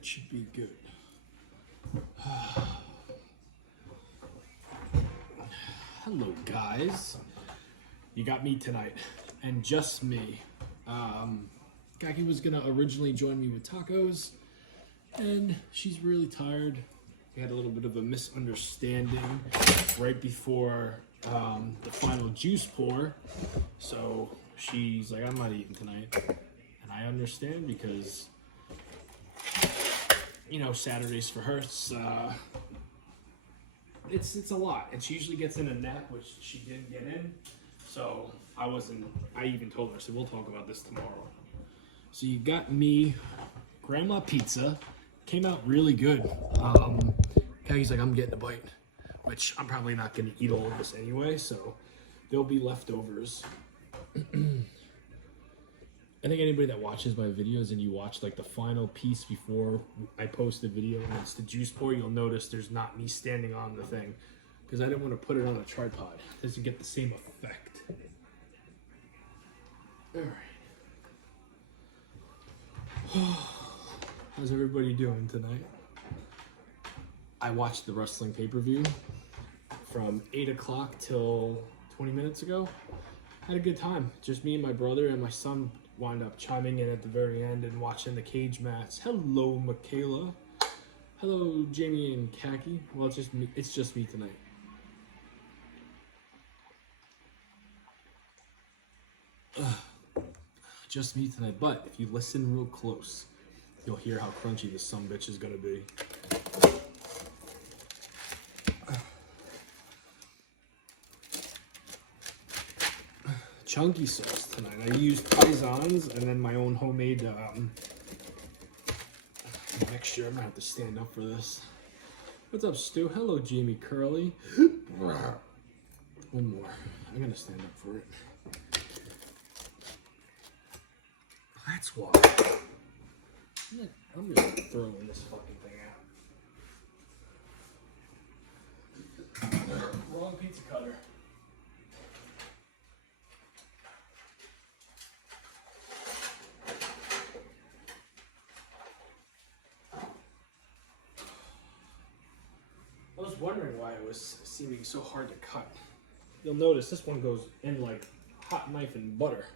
That should be good. Hello, guys. You got me tonight, and just me. Khaki was gonna originally join me with tacos, and she's really tired. We had a little bit of a misunderstanding right before the final juice pour, so she's like, "I'm not eating tonight," and I understand because, you know, Saturdays for her, it's a lot, and she usually gets in a nap, which she didn't get in. So I even told her, I said, we'll talk about this tomorrow. So you got me grandma pizza, came out really good. Kaggy's like, I'm getting a bite, which I'm probably not gonna eat all of this anyway, so there'll be leftovers. I think anybody that watches my videos and you watch like the final piece before I post the video and it's the juice pour, you'll notice there's not me standing on the thing because I didn't want to put it on a tripod. It doesn't get the same effect. All right. How's everybody doing tonight? I watched the wrestling pay-per-view from 8 o'clock till 20 minutes ago. Had a good time. Just me and my brother and my son wound up chiming in at the very end and watching the cage match. Hello, Michaela. Hello, Jamie and Khaki. Well, it's just me tonight. Just me tonight. But if you listen real close, you'll hear how crunchy this sumbitch is gonna be. Chunky sauce tonight. I used Paisans and then my own homemade mixture. I'm gonna have to stand up for this. What's up, Stu? Hello, Jamie Curly. One more. I'm gonna stand up for it. That's why. I'm just throwing this fucking thing out. Wrong pizza cutter. I was wondering why it was seeming so hard to cut. You'll notice this one goes in like hot knife and butter.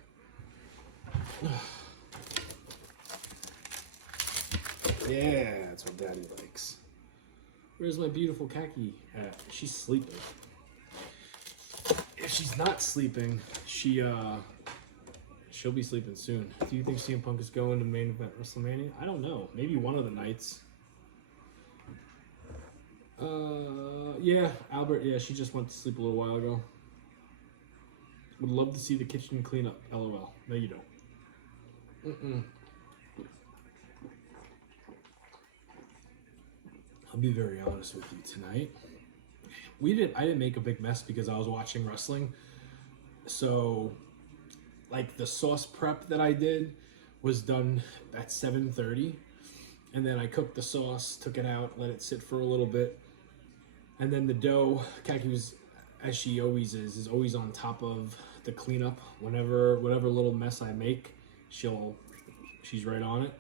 Yeah, that's what Daddy likes. Where's my beautiful Khaki at? She's sleeping. If she's not sleeping, she'll be sleeping soon. Do you think CM Punk is going to main event WrestleMania? I don't know. Maybe one of the nights. Yeah, Albert, yeah, she just went to sleep a little while ago. Would love to see the kitchen clean up, LOL. No, you don't. I'll be very honest with you tonight. I didn't make a big mess because I was watching wrestling. So, like, the sauce prep that I did was done at 7:30. And then I cooked the sauce, took it out, let it sit for a little bit. And then the dough, Khaki was, as she always is always on top of the cleanup. Whatever little mess I make, she's right on it.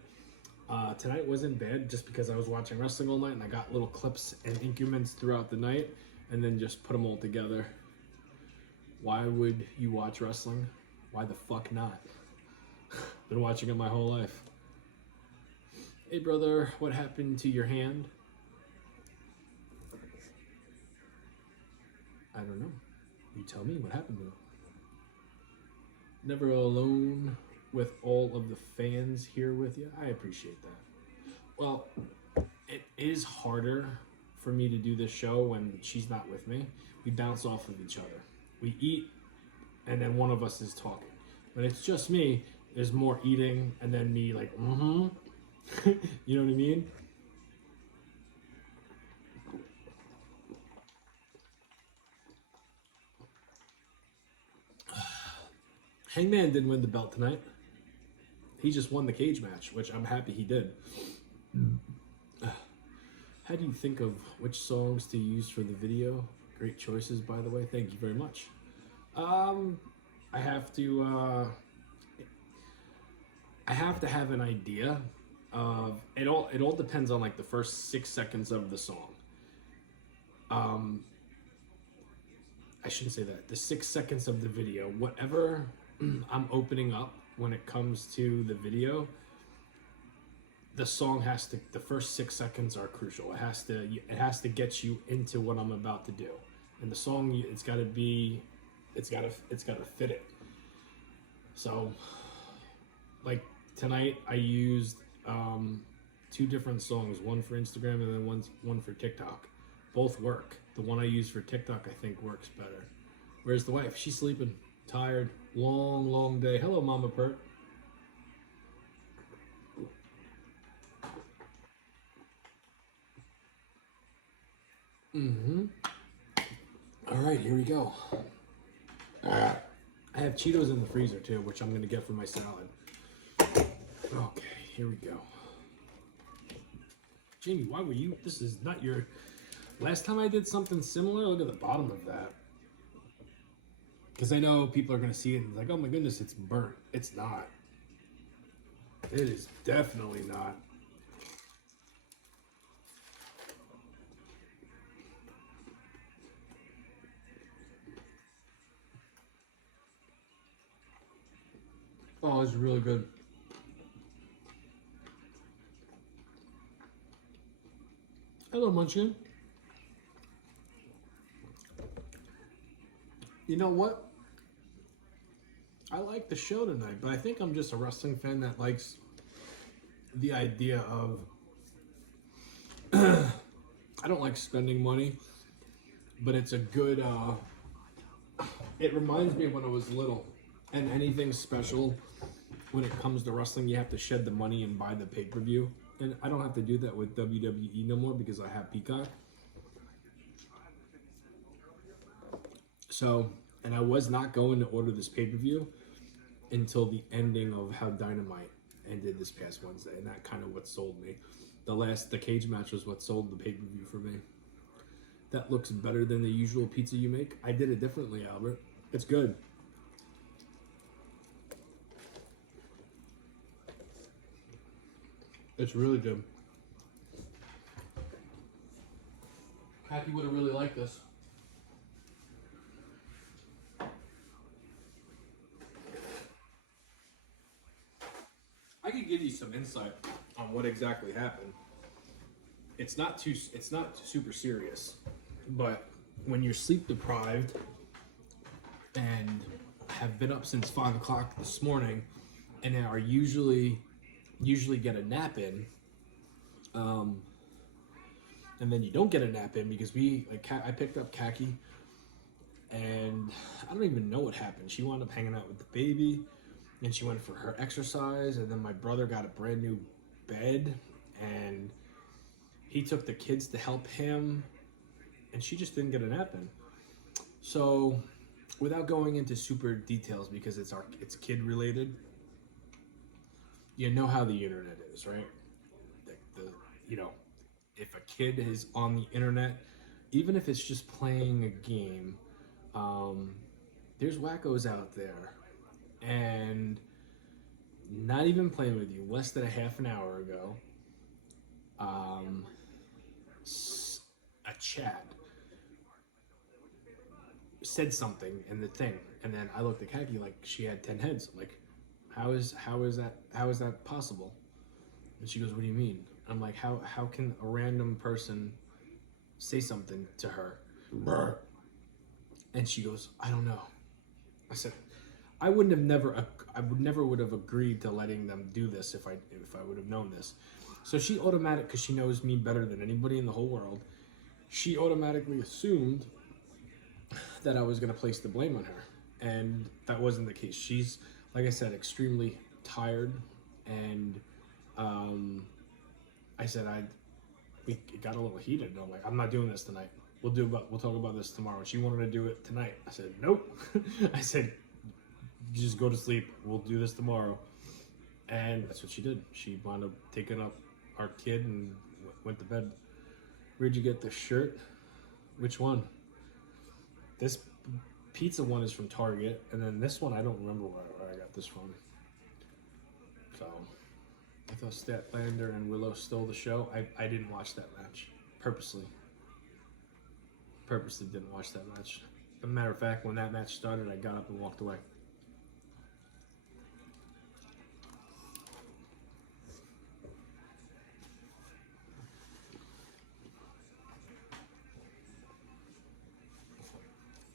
Tonight wasn't bad just because I was watching wrestling all night and I got little clips and increments throughout the night and then just put them all together. Why would you watch wrestling? Why the fuck not? Been watching it my whole life. Hey brother, what happened to your hand? I don't know. You tell me what happened to it. Never alone with all of the fans here with you. I appreciate that. Well, it is harder for me to do this show when she's not with me. We bounce off of each other. We eat, and then one of us is talking. When it's just me, there's more eating, and then me like, you know what I mean? Hangman didn't win the belt tonight. He just won the cage match, which I'm happy he did. How do you think of which songs to use for the video? Great choices, by the way. Thank you very much. I have to have an idea It all depends on like the first 6 seconds of the song. Um, I shouldn't say that. The 6 seconds of the video, whatever I'm opening up when it comes to the video, the song has to. The first 6 seconds are crucial. It has to get you into what I'm about to do, and the song it's got to be, it's got to fit it. So, like tonight, I used two different songs, one for Instagram and then one for TikTok. Both work. The one I use for TikTok, I think, works better. Where's the wife? She's sleeping, tired, long day. Hello, Mama Pert. All right, here we go. I have Cheetos in the freezer too, which I'm gonna get for my salad. Okay, here we go. Jamie, why were you? This is not your. Last time I did something similar, look at the bottom of that. Because I know people are going to see it and like, oh my goodness, it's burnt. It's not. It is definitely not. Oh, it's really good. Hello, Munchkin. You know what? I like the show tonight, but I think I'm just a wrestling fan that likes the idea of I don't like spending money, but it's a good it reminds me of when I was little, and anything special when it comes to wrestling, you have to shed the money and buy the pay-per-view. And I don't have to do that with WWE no more because I have Peacock. So, and I was not going to order this pay-per-view until the ending of how Dynamite ended this past Wednesday, and that kind of what sold me. The cage match was what sold the pay-per-view for me. That looks better than the usual pizza you make. I did it differently, Albert. It's good. It's really good. Khaki would have really liked this. I could give you some insight on what exactly happened. It's not super serious, but when you're sleep deprived and have been up since 5 o'clock this morning and are usually get a nap in, and then you don't get a nap in because I picked up Khaki, and I don't even know what happened. She wound up hanging out with the baby, and she went for her exercise, and then my brother got a brand new bed, and he took the kids to help him, and she just didn't get a nap in. So, without going into super details because it's kid related, you know how the internet is, right? If a kid is on the internet, even if it's just playing a game, there's wackos out there, and not even playing with you. Less than a half an hour ago, a chat said something in the thing, and then I looked at Khaki like she had 10 heads. I'm like, how is that possible? And she goes, what do you mean? I'm like, how can a random person say something to her? And she goes, I don't know. I said, I would never would have agreed to letting them do this if I would have known this. So she because she knows me better than anybody in the whole world, she automatically assumed that I was going to place the blame on her, and that wasn't the case. She's, like I said, extremely tired, and I said we got a little heated. And I'm like, I'm not doing this tonight. We'll talk about this tomorrow. She wanted to do it tonight. I said, nope. I said, you just go to sleep. We'll do this tomorrow. And that's what she did. She wound up taking up our kid and went to bed. Where'd you get this shirt? Which one? This pizza one is from Target, and then this one I don't remember where I got this from. So I thought Statlander and Willow stole the show. I didn't watch that match. Purposely didn't watch that match. As a matter of fact, when that match started, I got up and walked away.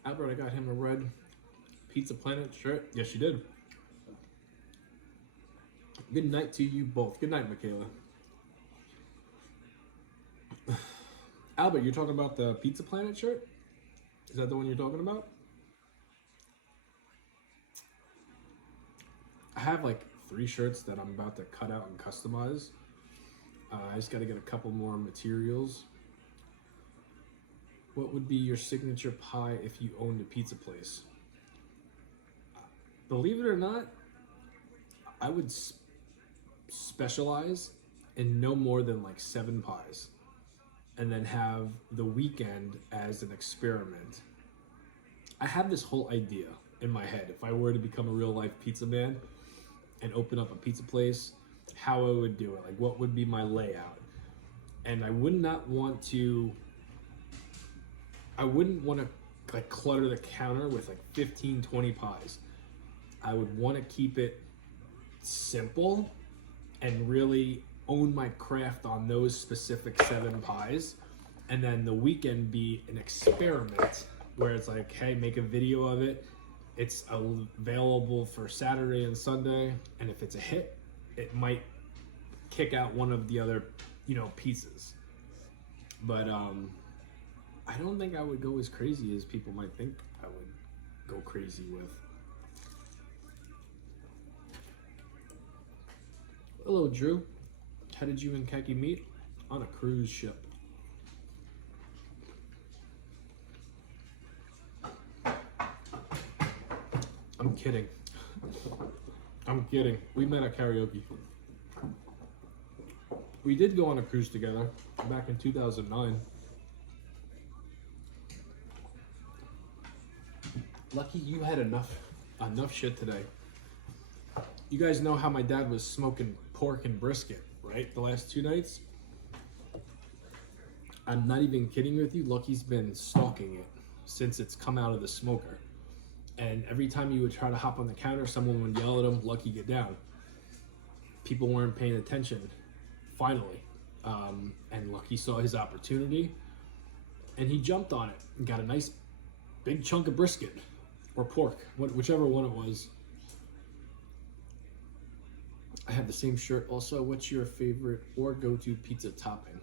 Albert, I got him a red Pizza Planet shirt. Yes, you did. Good night to you both. Good night, Michaela. Albert, you're talking about the Pizza Planet shirt? Is that the one you're talking about? I have like 3 shirts that I'm about to cut out and customize. I just got to get a couple more materials. What would be your signature pie if you owned a pizza place? Believe it or not, I would specialize in no more than like 7 pies, and then have the weekend as an experiment. I have this whole idea in my head. If I were to become a real life pizza man and open up a pizza place, how I would do it, like what would be my layout. And I wouldn't want to like clutter the counter with like 15, 20 pies. I would want to keep it simple and really own my craft on those specific 7 pies. And then the weekend be an experiment where it's like, hey, make a video of it. It's available for Saturday and Sunday. And if it's a hit, it might kick out one of the other, pieces. But I don't think I would go as crazy as people might think I would go crazy with. Hello, Drew. How did you and Khaki meet? On a cruise ship. I'm kidding. I'm kidding. We met at karaoke. We did go on a cruise together back in 2009. Lucky you had enough shit today. You guys know how my dad was smoking pork and brisket, right? The last 2 nights. I'm not even kidding with you. Lucky's been stalking it since it's come out of the smoker. And every time you would try to hop on the counter, someone would yell at him, Lucky, get down. People weren't paying attention, finally. And Lucky saw his opportunity, and he jumped on it and got a nice big chunk of brisket or pork, whichever one it was. I have the same shirt also. What's your favorite or go-to pizza topping?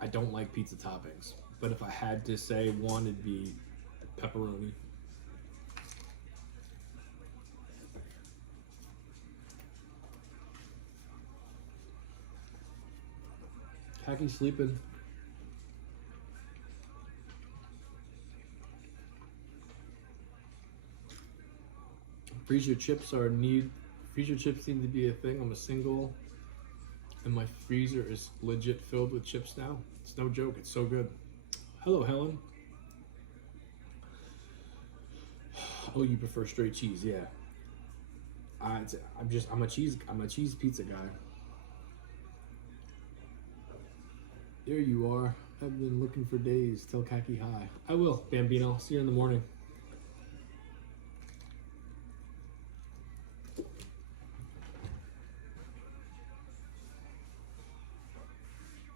I don't like pizza toppings, but if I had to say one, it'd be pepperoni. Khaki sleeping. Freezer chips seem to be a thing. I'm a single, and my freezer is legit filled with chips now. It's no joke. It's so good. Hello, Helen. Oh, you prefer straight cheese? Yeah. I'm a cheese pizza guy. There you are. I've been looking for days. Tell Khaki hi. I will, Bambino. See you in the morning.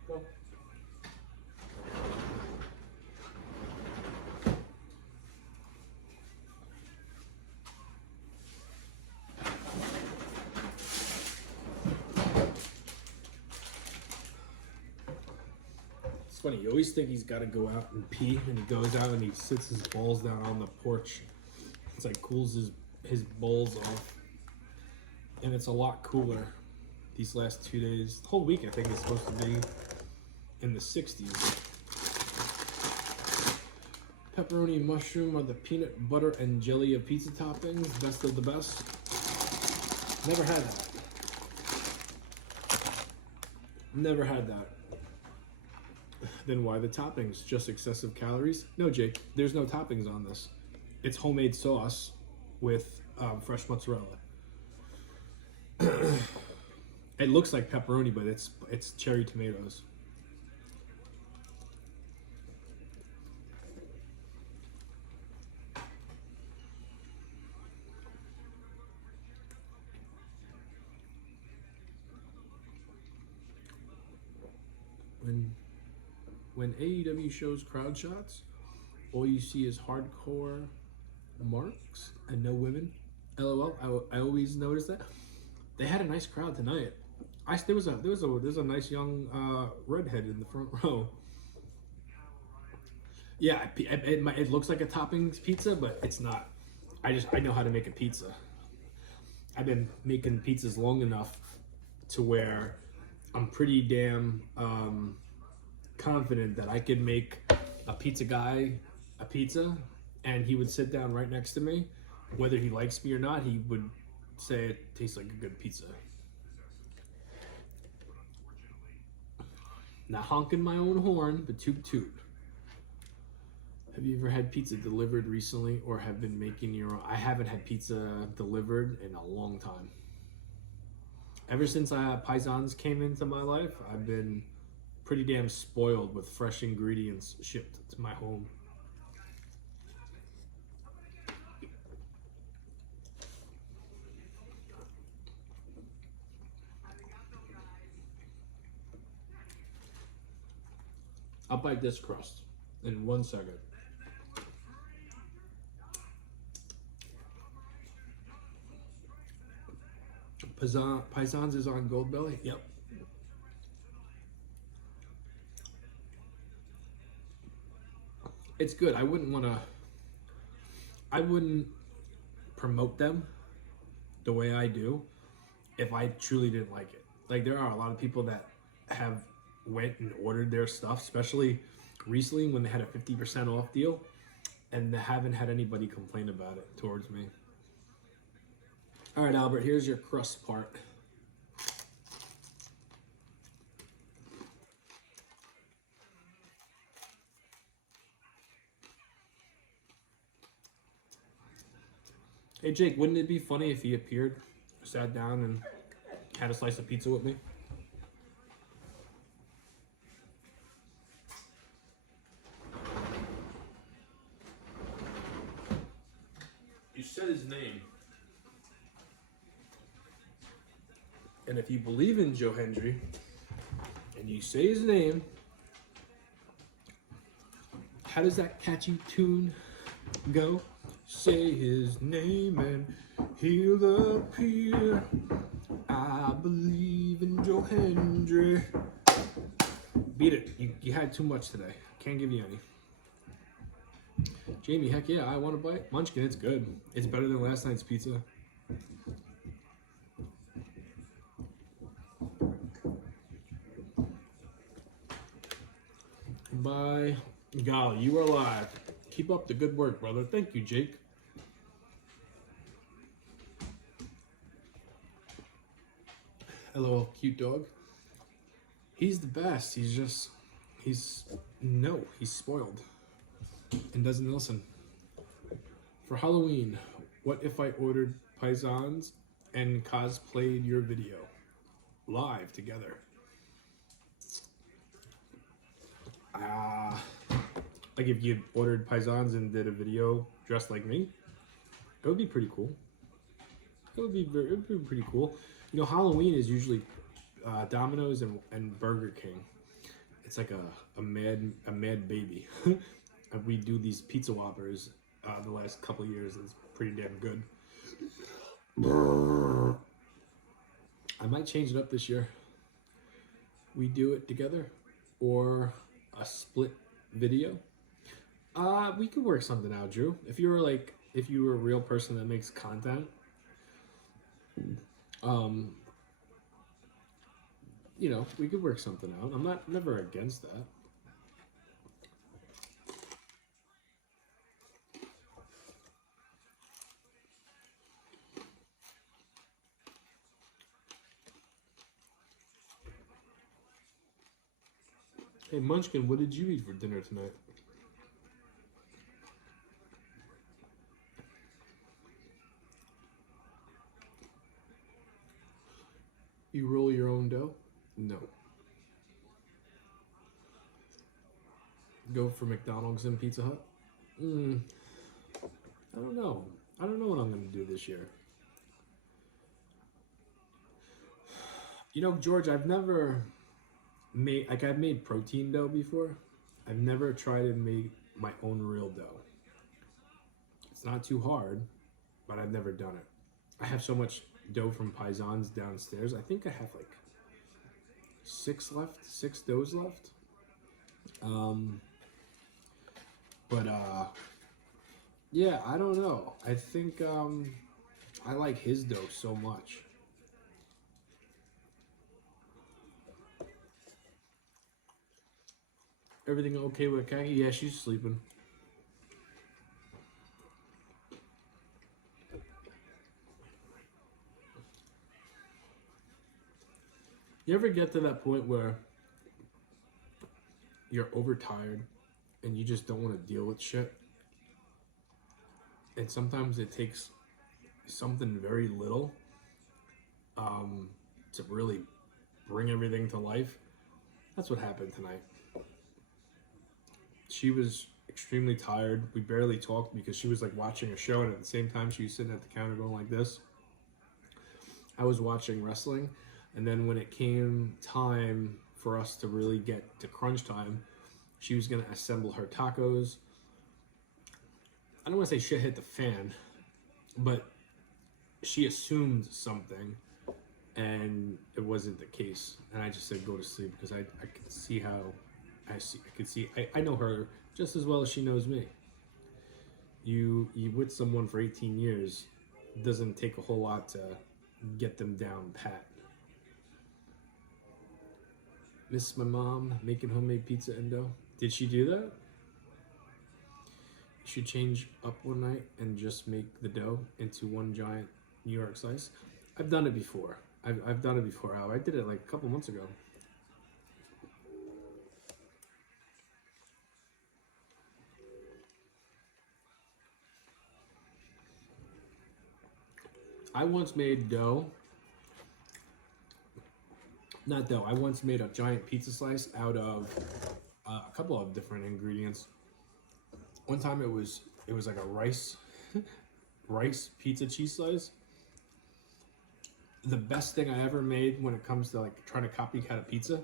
Go. It's funny, you always think he's got to go out and pee, and he goes out and he sits his balls down on the porch. It's like cools his balls off. And it's a lot cooler these last 2 days. The whole week I think is supposed to be in the 60s. Pepperoni and mushroom are the peanut butter and jelly of pizza toppings. Best of the best. Never had that. Never had that. Then why the toppings? Just excessive calories? No, Jake, there's no toppings on this. It's homemade sauce with fresh mozzarella. It looks like pepperoni, but it's cherry tomatoes. When AEW shows crowd shots, all you see is hardcore marks and no women. LOL. I always notice that. They had a nice crowd tonight. There's a nice young redhead in the front row. Yeah, it looks like a toppings pizza, but it's not. I know how to make a pizza. I've been making pizzas long enough to where I'm pretty damn confident that I could make a pizza guy a pizza, and he would sit down right next to me, whether he likes me or not. He would say it tastes like a good pizza. Not honking my own horn, but toot toot. Have you ever had pizza delivered recently or have been making your own? I haven't had pizza delivered in a long time. Ever since Paisans came into my life, I've been pretty damn spoiled with fresh ingredients shipped to my home. I'll bite this crust in 1 second. Paisans is on Goldbelly? Yep. It's good. I wouldn't promote them the way I do if I truly didn't like it. Like, there are a lot of people that have went and ordered their stuff, especially recently when they had a 50% off deal, and they haven't had anybody complain about it towards me. All right, Albert, here's your crust part. Hey, Jake, wouldn't it be funny if he appeared, sat down, and had a slice of pizza with me? You said his name. And if you believe in Joe Hendry, and you say his name, how does that catchy tune go? Say his name and he'll appear. I believe in Joe Hendry. Beat it. You had too much today. Can't give you any. Jamie, heck yeah, I want to bite. Munchkin, it's good. It's better than last night's pizza. By golly, you are alive. Keep up the good work, brother. Thank you, Jake. Hello, cute dog. He's the best. He's spoiled and doesn't listen. For Halloween, what if I ordered Paisans and cosplayed your video live together? Like if you ordered Paisans and did a video dressed like me, it would be pretty cool. It would be pretty cool. You know, Halloween is usually Domino's and Burger King. It's like a mad baby. And we do these pizza whoppers the last couple of years. It's pretty damn good. I might change it up this year. We do it together or a split video. We could work something out, Drew. If you were a real person that makes content, you know, we could work something out. I'm never against that. Hey, Munchkin, what did you eat for dinner tonight? You roll your own dough? No. Go for McDonald's and Pizza Hut? I don't know. I don't know what I'm going to do this year. You know, George, I've never made, like, I've made protein dough before. I've never tried to make my own real dough. It's not too hard, but I've never done it. I have so much dough from Paisans downstairs. I think I have like six doughs left. But yeah, I don't know. I think I like his dough so much. Everything okay with Khaki? Yeah, she's sleeping. You ever get to that point where you're overtired and you just don't want to deal with shit? And sometimes it takes something very little to really bring everything to life. That's what happened tonight. She was extremely tired. We barely talked because she was like watching a show, and at the same time she was sitting at the counter going like this. I was watching wrestling, and then when it came time for us to really get to crunch time, she was gonna assemble her tacos. I don't want to say shit hit the fan, but she assumed something, and it wasn't the case. And I just said go to sleep because I could see how I know her just as well as she knows me. You with someone for 18 years, it doesn't take a whole lot to get them down pat. Miss my mom making homemade pizza and dough. Did she do that? You should change up one night and just make the dough into one giant New York slice. I've done it before. I've done it before, Al. I did it like a couple months ago. I once made dough. Not dough. I once made a giant pizza slice out of a couple of different ingredients. One time it was like a rice pizza cheese slice. The best thing I ever made when it comes to like trying to copycat a pizza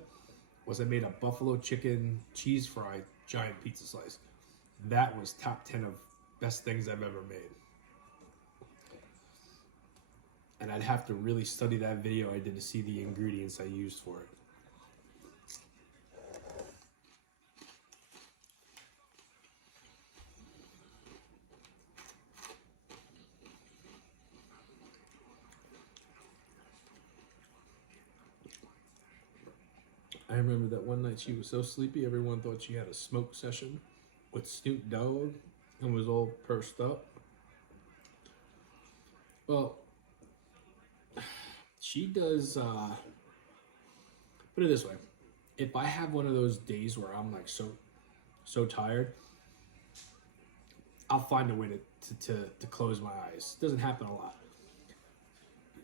was I made a buffalo chicken cheese fry giant pizza slice. That was top 10 of best things I've ever made. And I'd have to really study that video I did to see the ingredients I used for it. I remember that one night she was so sleepy, everyone thought she had a smoke session with Snoop Dogg and was all pursed up. Well, she does, put it this way. If I have one of those days where I'm like so tired, I'll find a way to close my eyes. It doesn't happen a lot.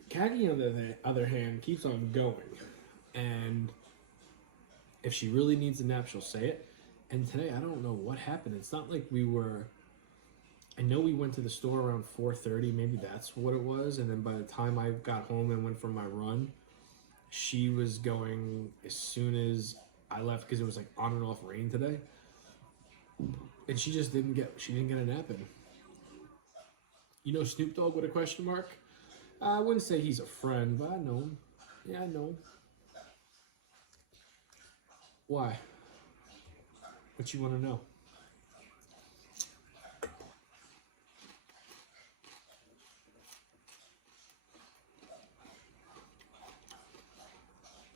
Khaki, on the other hand, keeps on going. And if she really needs a nap, she'll say it. And today, I don't know what happened. It's not like I know we went to the store around 4:30. Maybe that's what it was. And then by the time I got home and went for my run, she was going as soon as I left because it was like on and off rain today. And she didn't get a nap in. You know Snoop Dogg with a question mark? I wouldn't say he's a friend, but I know him. Yeah, I know him. Why? What you want to know?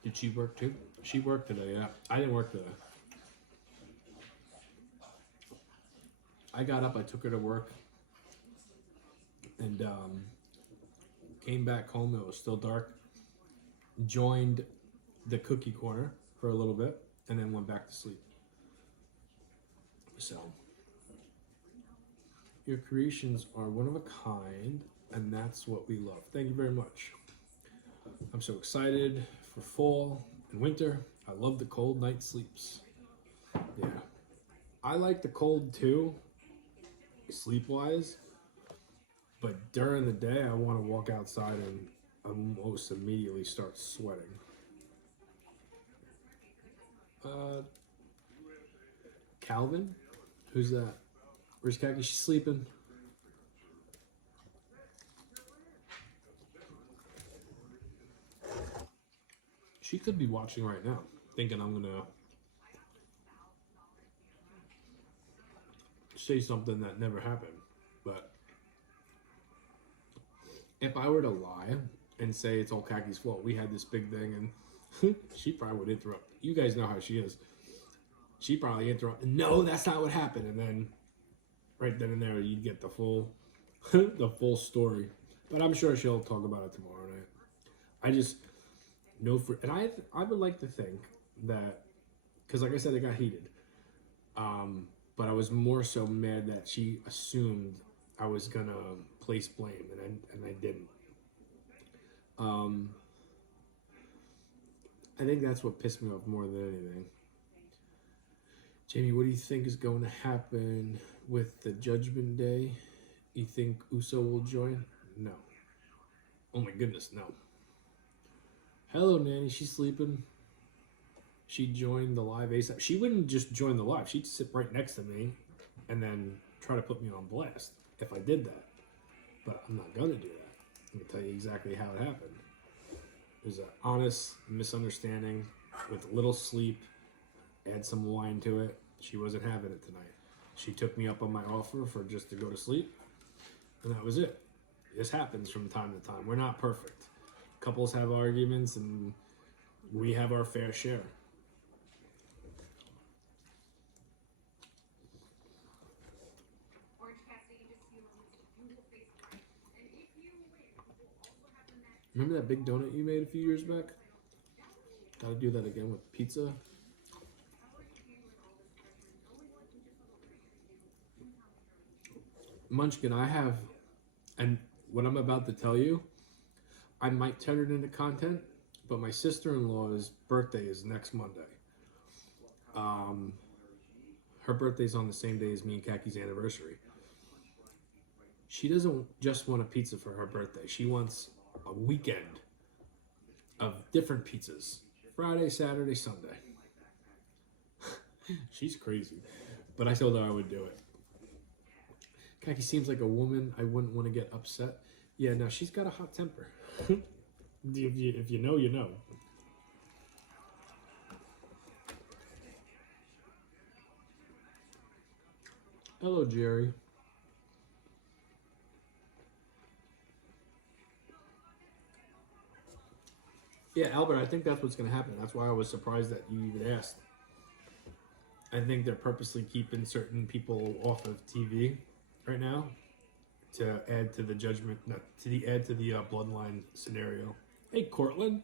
Did she work too? She worked today, yeah. I didn't work today. I got up, I took her to work, and came back home. It was still dark. Joined the cookie corner for a little bit, and then went back to sleep. So, your creations are one of a kind, and that's what we love. Thank you very much. I'm so excited for fall and winter. I love the cold night sleeps. Yeah. I like the cold too, sleep wise, but during the day, I want to walk outside and almost immediately start sweating. Uh, Calvin? Who's that? Where's Khaki? She's sleeping. She could be watching right now, thinking I'm gonna say something that never happened. But if I were to lie and say it's all Khaki's fault, we had this big thing, and she probably would interrupt. You guys know how she is. She probably interrupt. No, that's not what happened, and then right then and there you'd get the full, the full story. But I'm sure she'll talk about it tomorrow night. I just know and I would like to think that, because like I said, it got heated. But I was more so mad that she assumed I was gonna place blame, and I didn't. I think that's what pissed me off more than anything. Jamie, what do you think is going to happen with the Judgment Day? You think Uso will join? No. Oh my goodness, no. Hello, Nanny. She's sleeping. She joined the live ASAP. She wouldn't just join the live. She'd sit right next to me and then try to put me on blast if I did that. But I'm not going to do that. I'm going to tell you exactly how it happened. It was an honest misunderstanding with little sleep. Add some wine to it. She wasn't having it tonight. She took me up on my offer for just to go to sleep. And that was it. This happens from time to time. We're not perfect. Couples have arguments and we have our fair share. Remember that big donut you made a few years back? Gotta do that again with pizza. Munchkin, I have, and what I'm about to tell you, I might turn it into content, but my sister-in-law's birthday is next Monday. Her birthday's on the same day as me and Khaki's anniversary. She doesn't just want a pizza for her birthday. She wants a weekend of different pizzas. Friday, Saturday, Sunday. She's crazy. But I told her I would do it. Khaki seems like a woman I wouldn't want to get upset. Yeah, no, she's got a hot temper. If you know, you know. Hello, Jerry. Yeah, Albert, I think that's what's going to happen. That's why I was surprised that you even asked. I think they're purposely keeping certain people off of TV right now to add to the judgment, not to the add to the bloodline scenario. Hey, Cortland.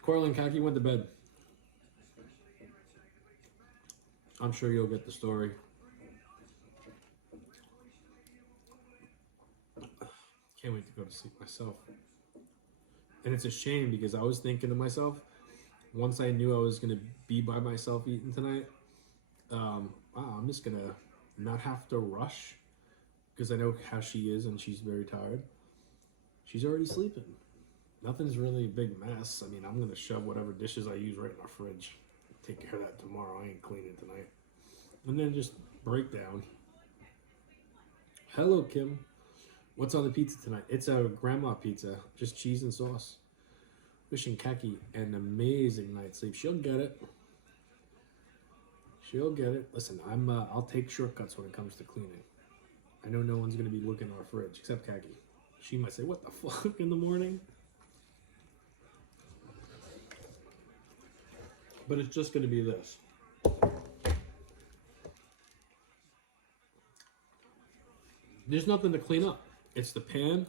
Cortland, Khaki went to bed. I'm sure you'll get the story. Can't wait to go to sleep myself. And it's a shame because I was thinking to myself, once I knew I was going to be by myself eating tonight, wow, I'm just going to not have to rush because I know how she is and she's very tired. She's already sleeping. Nothing's really a big mess. I mean, I'm going to shove whatever dishes I use right in our fridge. Take care of that tomorrow. I ain't cleaning tonight. And then just break down. Hello, Kim. What's on the pizza tonight? It's a grandma pizza, just cheese and sauce. Wishing Khaki an amazing night's sleep. She'll get it. She'll get it. Listen, I'll take shortcuts when it comes to cleaning. I know no one's gonna be looking in our fridge except Khaki. She might say, "What the fuck?" in the morning. But it's just gonna be this. There's nothing to clean up. It's the pan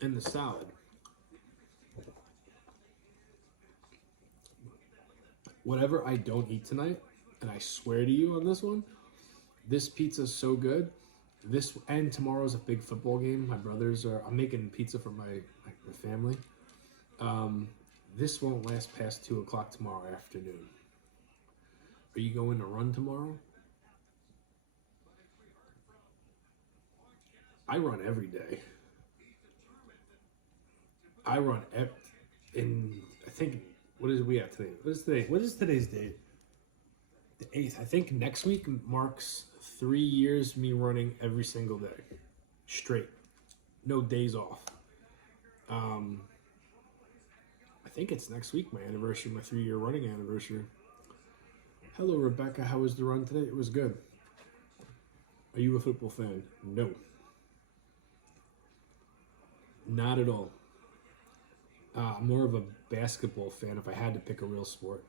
and the salad. Whatever I don't eat tonight, and I swear to you on this one, This pizza's so good. This and tomorrow's a big football game. My brothers are. I'm making pizza for my family. Um, this won't last past 2 o'clock tomorrow afternoon. Are you going to run tomorrow? I run every day. I run in. I think what is we at today? What is today? What is today's date? The 8th. I think next week marks 3 years me running every single day, straight, no days off. I think it's next week, my anniversary, my 3-year running anniversary. Hello, Rebecca. How was the run today? It was good. Are you a football fan? No. Not at all. I'm more of a basketball fan if I had to pick a real sport.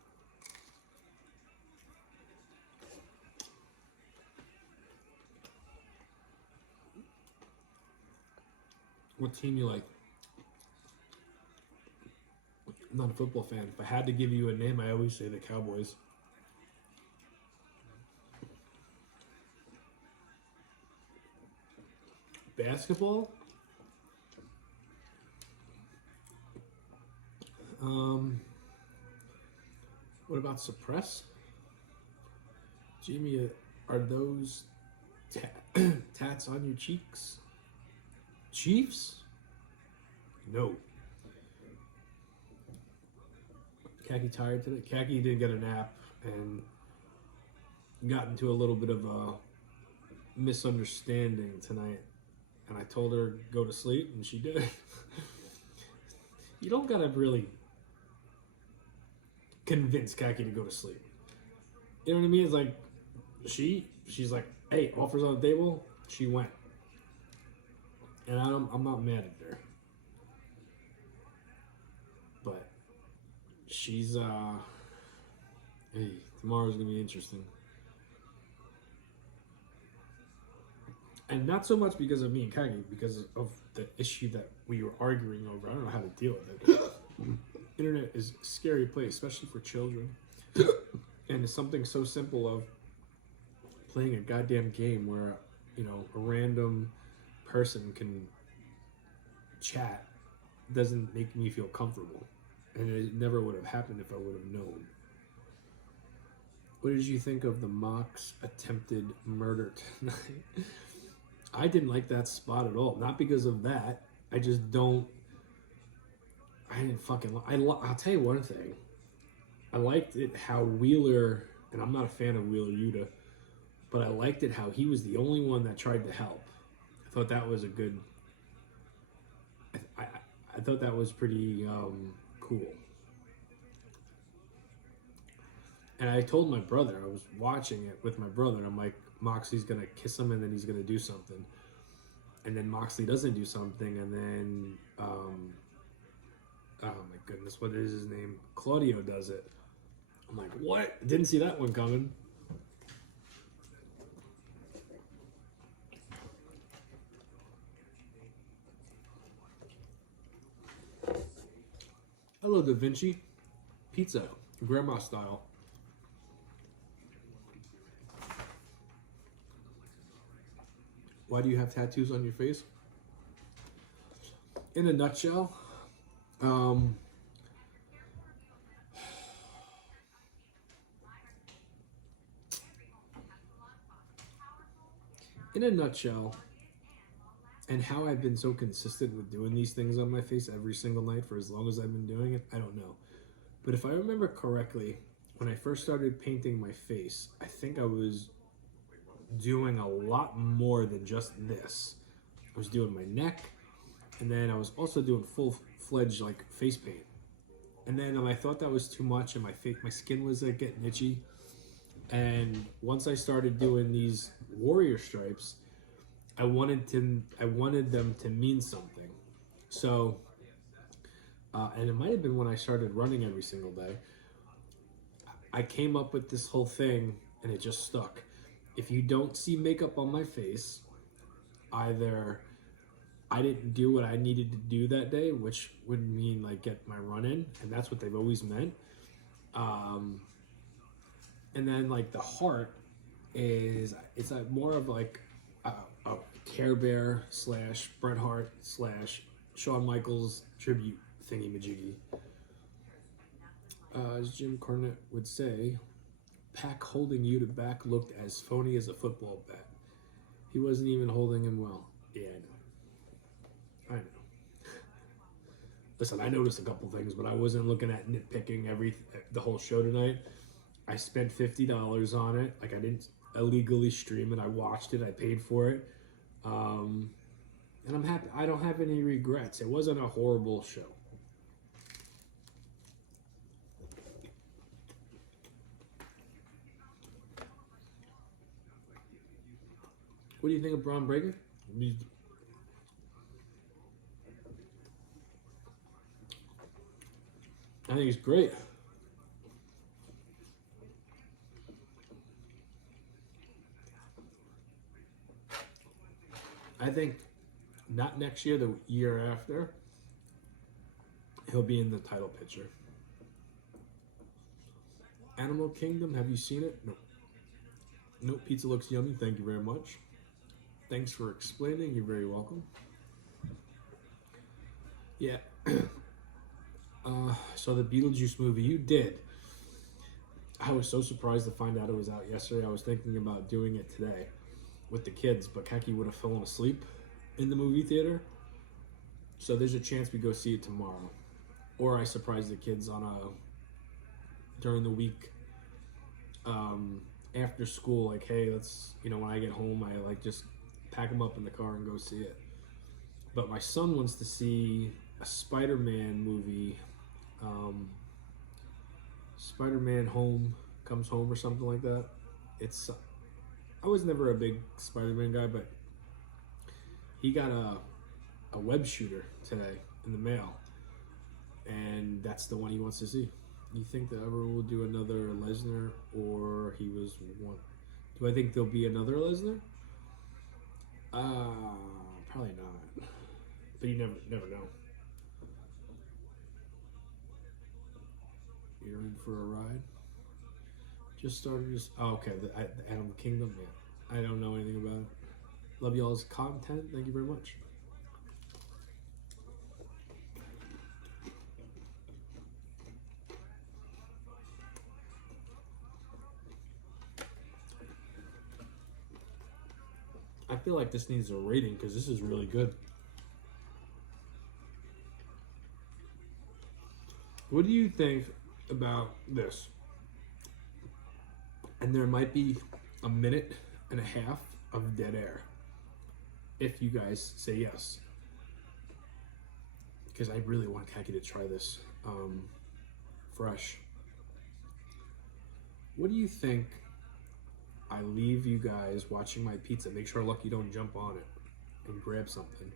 What team you like? I'm not a football fan. If I had to give you a name, I always say the Cowboys. Basketball? What about suppress? Jamie, are those tats on your cheeks? Chiefs? No. Khaki tired today? Khaki did get a nap and got into a little bit of a misunderstanding tonight. And I told her go to sleep, and she did. You don't gotta really convince Khaki to go to sleep. You know what I mean? It's like she's like, hey, offers on the table. She went, and I'm not mad at her. But she's hey, tomorrow's gonna be interesting. And not so much because of me and Khaki, because of the issue that we were arguing over. I don't know how to deal with it. Internet is a scary place, especially for children. And it's something so simple of playing a goddamn game where, you know, a random person can chat doesn't make me feel comfortable. And it never would have happened if I would have known. What did you think of the Mox attempted murder tonight? I didn't like that spot at all. Not because of that. I just don't. I didn't fucking. I'll tell you one thing. I liked it how Wheeler, and I'm not a fan of Wheeler Yuta, but I liked it how he was the only one that tried to help. I thought that was a good. I thought that was pretty cool. And I told my brother, I was watching it with my brother, and I'm like, Moxley's going to kiss him, and then he's going to do something. And then Moxley doesn't do something, and then, oh my goodness, what is his name? Claudio does it. I'm like, what? Didn't see that one coming. Hello, Da Vinci. Pizza, grandma style. Why do you have tattoos on your face? In a nutshell, and how I've been so consistent with doing these things on my face every single night for as long as I've been doing it, I don't know. But if I remember correctly, when I first started painting my face, I think I was doing a lot more than just this. I was doing my neck, and then I was also doing full-fledged like face paint. And then I thought that was too much, and my skin was like getting itchy. And once I started doing these warrior stripes, I wanted them to mean something. So, and it might have been when I started running every single day. I came up with this whole thing, and it just stuck. If you don't see makeup on my face, either I didn't do what I needed to do that day, which would mean like get my run in, and that's what they've always meant. And then like the heart, is it's a more of like a Care Bear slash Bret Hart slash Shawn Michaels tribute thingy majiggy. As Jim Cornette would say, Pac holding you to back looked as phony as a football bat. He wasn't even holding him well. Yeah, I know. Listen, I noticed a couple things, but I wasn't looking at nitpicking the whole show tonight. I spent $50 on it. Like, I didn't illegally stream it. I watched it. I paid for it. And I'm happy. I don't have any regrets. It wasn't a horrible show. What do you think of Braun Breaker? I think it's great. I think not next year, the year after, he'll be in the title picture. Animal Kingdom, have you seen it? No. Nope, pizza looks yummy. Thank you very much. Thanks for explaining. You're very welcome. Yeah. So the Beetlejuice movie, you did. I was so surprised to find out it was out yesterday. I was thinking about doing it today with the kids, but Khaki would have fallen asleep in the movie theater. So there's a chance we go see it tomorrow. Or I surprise the kids during the week after school, like, hey, let's, when I get home, I like just pack them up in the car and go see it. But my son wants to see a Spider-Man movie, Spider-Man Comes Home or something like that. I was never a big Spider-Man guy, but he got a web shooter today in the mail, and that's the one he wants to see. You think that ever will do another Lesnar, or he was one? Do I think there'll be another Lesnar? Probably not. But you never know. You're in for a ride. Just started. Okay. The Animal Kingdom. Yeah, I don't know anything about it. Love y'all's content. Thank you very much. I feel like this needs a rating because this is really good. What do you think about this? And there might be a minute and a half of dead air if you guys say yes. Because I really want Khaki to try this fresh. What do you think? I leave you guys watching my pizza. Make sure Lucky don't jump on it and grab something.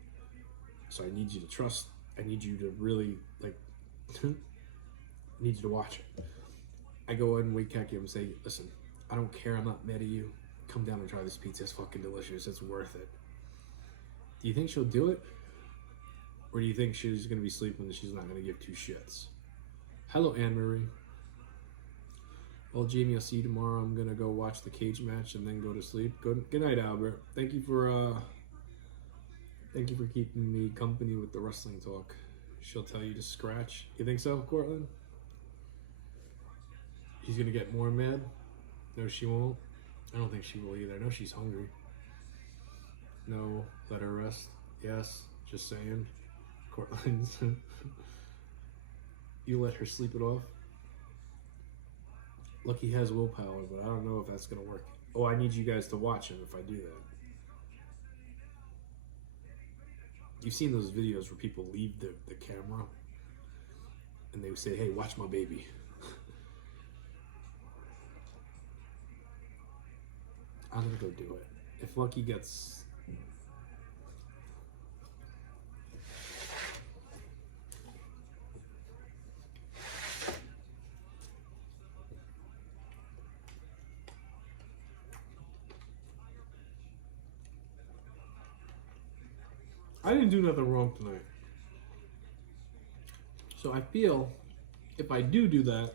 So I need you to trust. I need you to really, like, I need you to watch it. I go ahead and wake Khaki up and say, listen, I don't care. I'm not mad at you. Come down and try this pizza. It's fucking delicious. It's worth it. Do you think she'll do it? Or do you think she's going to be sleeping and she's not going to give two shits? Hello, Anne-Marie. Well, Jamie, I'll see you tomorrow. I'm going to go watch the cage match and then go to sleep. Good night, Albert. Thank you for keeping me company with the wrestling talk. She'll tell you to scratch. You think so, Cortland? She's going to get more mad? No, she won't. I don't think she will either. I know she's hungry. No, let her rest. Yes, just saying. Cortland. You let her sleep it off? Lucky has willpower, but I don't know if that's going to work. Oh, I need you guys to watch him if I do that. You've seen those videos where people leave the camera and they say, hey, watch my baby. I'm going to go do it. If Lucky gets... I didn't do nothing wrong tonight. So I feel if I do that,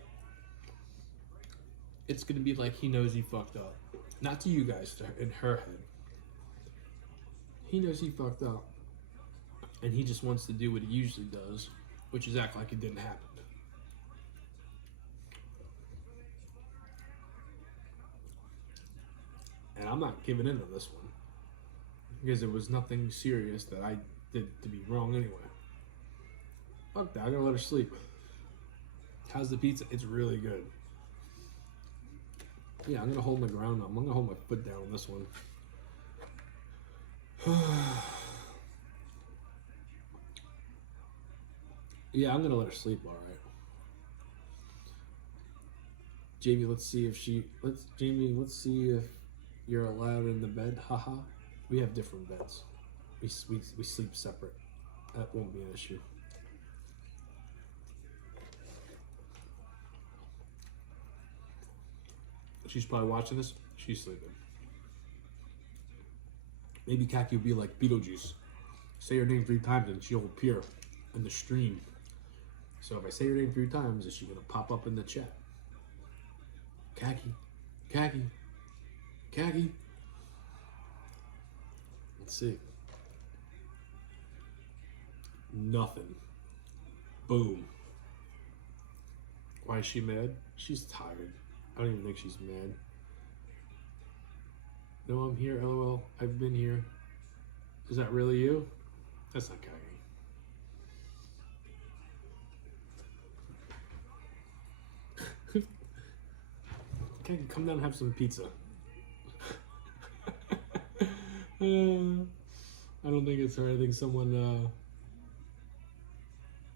it's going to be like he knows he fucked up. Not to you guys, in her head. He knows he fucked up. And he just wants to do what he usually does, which is act like it didn't happen. And I'm not giving in on this one. Because there was nothing serious that I did to be wrong anyway. Fuck that, I'm gonna let her sleep. How's the pizza? It's really good. Yeah, I'm gonna hold my ground up. I'm gonna hold my foot down on this one. Yeah, I'm gonna let her sleep, alright. Jamie, let's see if you're allowed in the bed. Haha. We have different beds. We sleep separate. That won't be an issue. She's probably watching this. She's sleeping. Maybe Khaki will be like Beetlejuice. Say her name 3 times and she'll appear in the stream. So if I say her name 3 times, is she gonna pop up in the chat? Khaki, Khaki, Khaki. Let's see. Nothing. Boom. Why is she mad? She's tired. I don't even think she's mad. No, I'm here, LOL. I've been here. Is that really you? That's not Khaki. Khaki, come down and have some pizza. I don't think it's her. I think someone,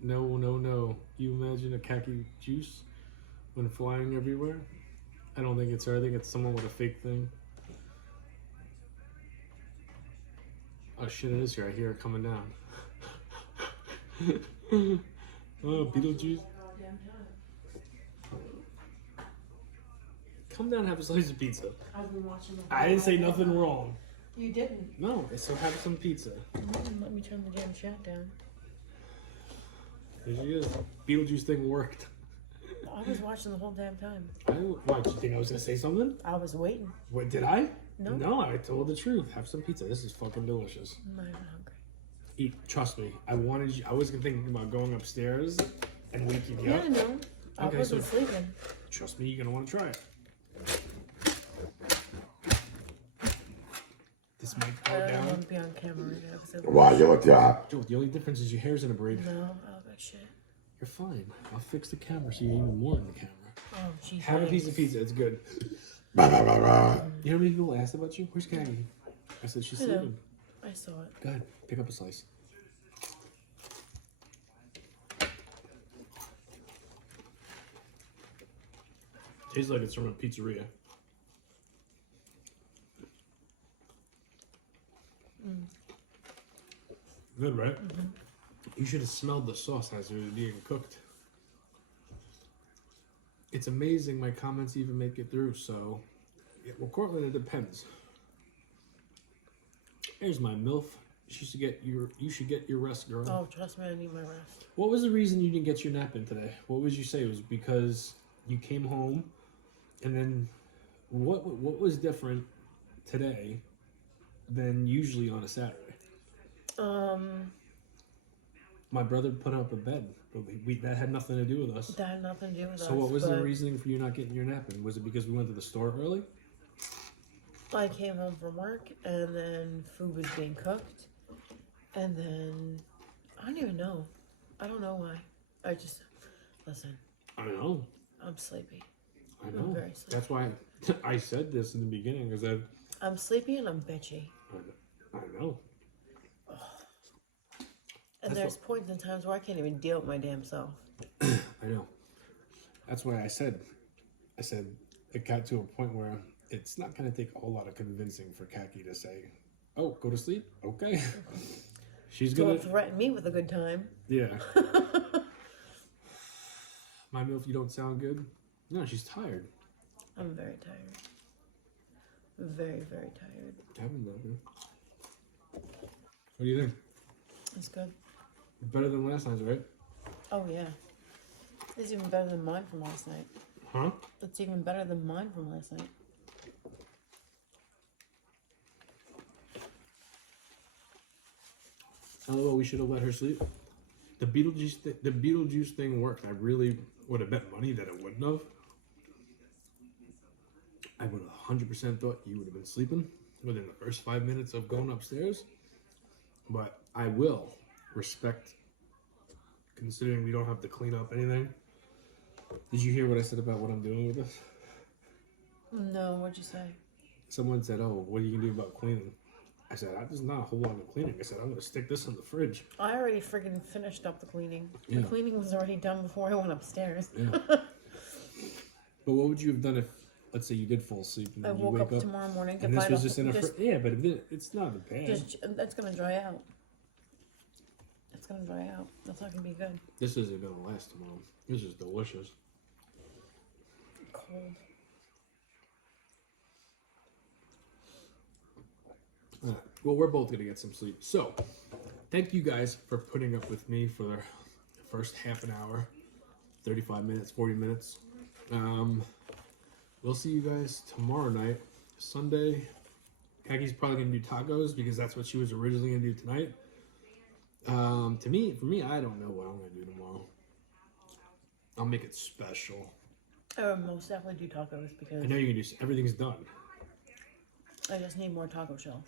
no. You imagine a Khaki juice when flying everywhere? I don't think it's her. I think it's someone with a fake thing. Oh shit, it is her. I hear her coming down. Oh, Beetlejuice. Come down and have a slice of pizza. I've been watching the I didn't say nothing wrong. You didn't. No, I said have some pizza. Let me turn the damn chat down. There she is. Beetlejuice thing worked. I was watching the whole damn time. Why, did you think I was going to say something? I was waiting. What, did I? No. No, I told the truth. Have some pizza. This is fucking delicious. I'm not even hungry. Eat, trust me. I was thinking about going upstairs and waking you Yeah, up. no. I Okay, wasn't sleeping. Trust me, you're going to want to try it. This might go I don't down. want to be on camera right now. Why you look up? Joe, the only difference is your hair's in a braid. No, I look like shit. You're fine. I'll fix the camera so you're even more in the camera. Oh, jeez. Have a piece of pizza. It's good. Bah, bah, bah, bah. You know how many people asked about you? Where's Khaki? I said she's I know. sleeping. I saw it. Go ahead. Pick up a slice. Tastes like it's from a pizzeria. Good, right? Mm-hmm. You should have smelled the sauce as it was being cooked. It's amazing my comments even make it through, so... Yeah, well, Cortland, it depends. Here's my MILF. You should get your rest, girl. Oh, trust me, I need my rest. What was the reason you didn't get your nap in today? What would you say? It was because you came home, and then what was different today than usually on a Saturday? My brother put up a bed, but that had nothing to do with us. That had nothing to do with us. So what was the reasoning for you not getting your nap in? Was it because we went to the store early? I came home from work, and then food was being cooked, and then I don't even know. I don't know why. I just listen. I know. I'm sleepy. I know. I'm very sleepy. That's why I said this in the beginning, because I'm sleepy and I'm bitchy. I know. And there's points and times where I can't even deal with my damn self. I know. That's why I said it got to a point where it's not going to take a whole lot of convincing for Khaki to say, "Oh, go to sleep." Okay. She's Don't gonna threaten me with a good time. Yeah. My MILF, you don't sound good. No, she's tired. I'm very tired. Very, very tired. Kevin, baby. What do you think? It's good. Better than last night's, right? Oh yeah. It's even better than mine from last night. Huh? It's even better than mine from last night. LOL, we should have let her sleep. The Beetlejuice thing worked. I really would have bet money that it wouldn't have. I would have 100% thought you would have been sleeping within the first 5 minutes of going upstairs. But I will respect, considering we don't have to clean up anything. Did you hear what I said about what I'm doing with this? No, what'd you say? Someone said, oh, what are you going to do about cleaning? I said, there's not a whole lot of cleaning. I said, I'm going to stick this in the fridge. I already friggin' finished up the cleaning. Yeah. The cleaning was already done before I went upstairs. Yeah. But what would you have done if, let's say, you did fall asleep and I then you woke wake up tomorrow morning to and this find was out. just in a fridge? Yeah, but if it's not bad. That's gonna dry out. It's gonna dry out. That's not gonna be good. This isn't going to last tomorrow. This is delicious. Cold. All right. Well, we're both going to get some sleep. So, thank you guys for putting up with me for the first half an hour, 35 minutes, 40 minutes. We'll see you guys tomorrow night, Sunday. Khaki's probably going to do tacos because that's what she was originally going to do tonight. For me, I don't know what I'm going to do tomorrow. I'll make it special. I would most definitely do tacos because I know you can do everything's done. I just need more taco shells.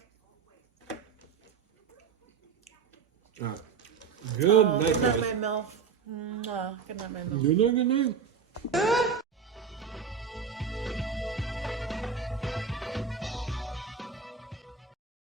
All right. Good night, Good night, guys. my MILF. Good night, my MILF. Good night, good night.